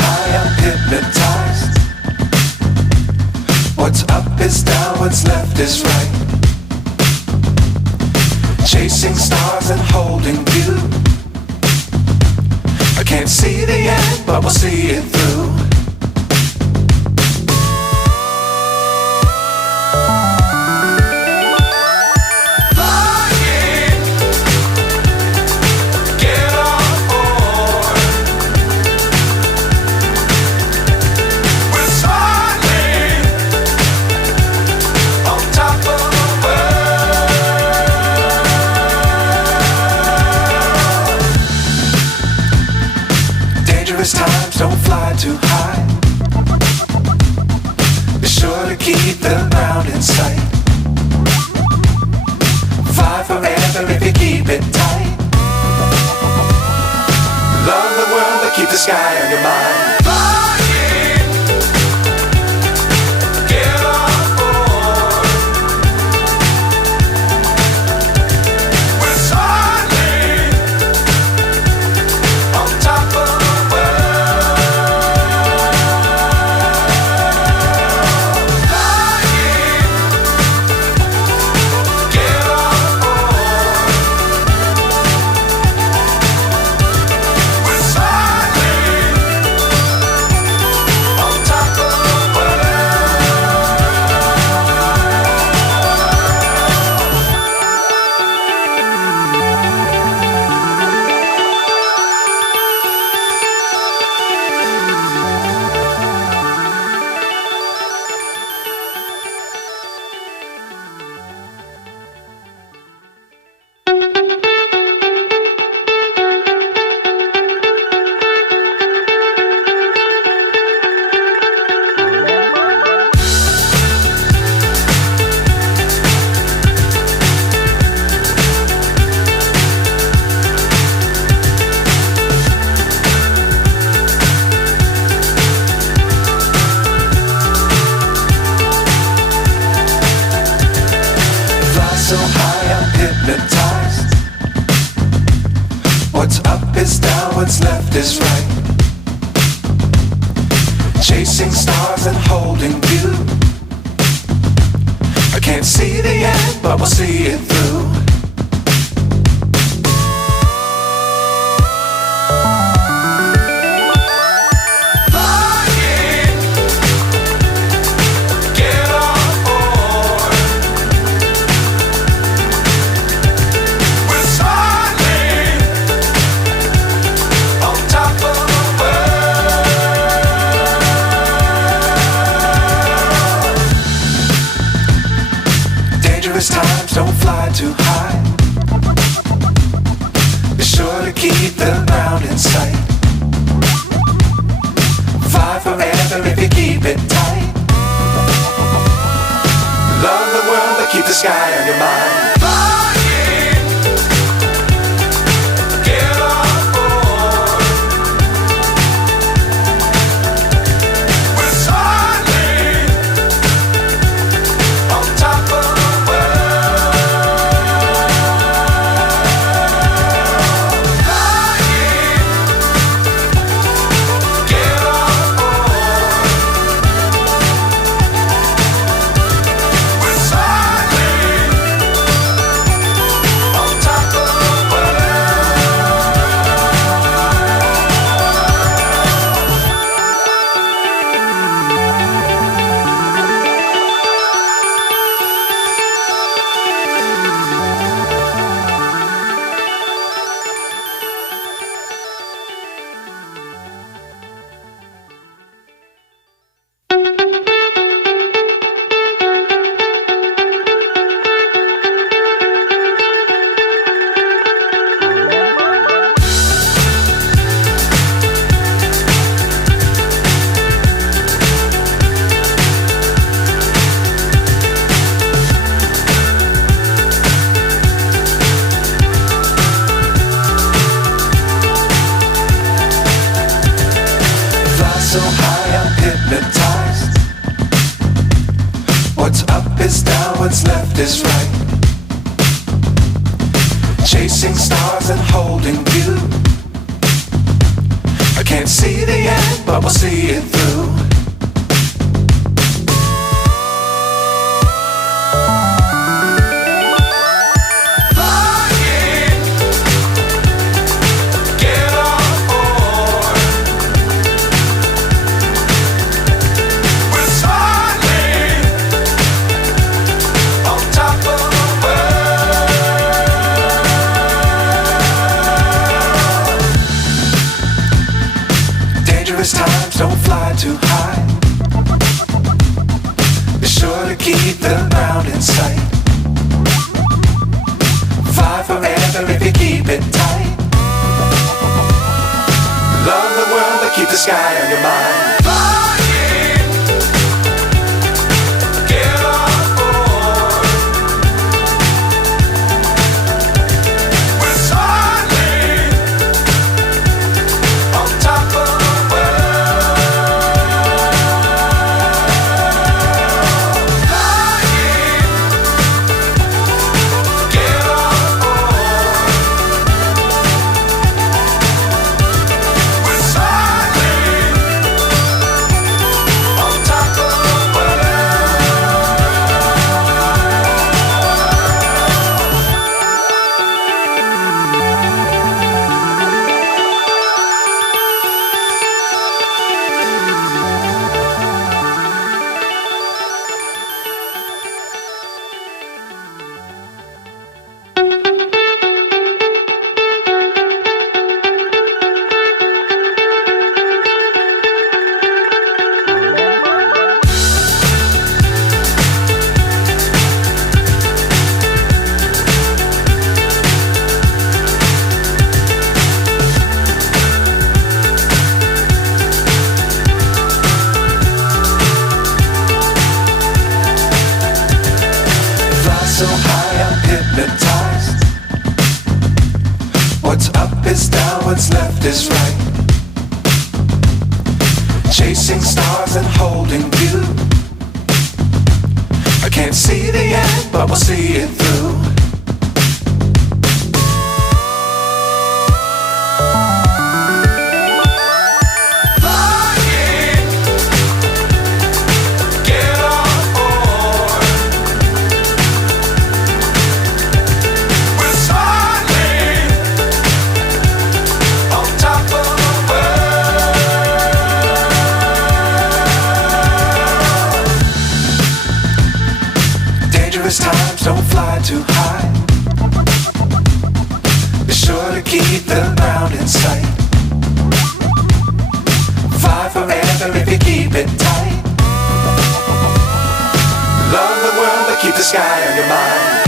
high, I'm hypnotized. What's up is down, what's left is right. Chasing stars and holding you. I can't see the end, but we'll see it through. Times don't fly too high. Be sure to keep the ground in sight. Fly forever if you keep it tight. Love the world but keep the sky on your mind. So high, I'm hypnotized. What's up is down, what's left is right. Chasing stars and holding you. I can't see the end, but we'll see it through. Times don't fly too high. Be sure to keep the ground in sight. Fly forever if you keep it tight. Love the world but keep the sky on your mind. So high, I'm hypnotized. What's up is down, what's left is right. Chasing stars and holding you. I can't see the end, but we'll times don't fly too high. Be sure to keep the ground in sight. Fly forever if you keep it tight. Love the world, but keep the sky on your mind. Flying, get on board. We're soaring on top of the world. Flying, get on board. We're soaring on top of the so high I'm hypnotized. What's up is down, what's left is right. Chasing stars and holding you. I can't see the end, but we'll see it through. Flying, get on board. We're soaring on top of the world. Dangerous times don't fly too high. Be sure to keep the ground in sight. Fly forever if you keep it tight. Love the world, but keep the sky on your mind.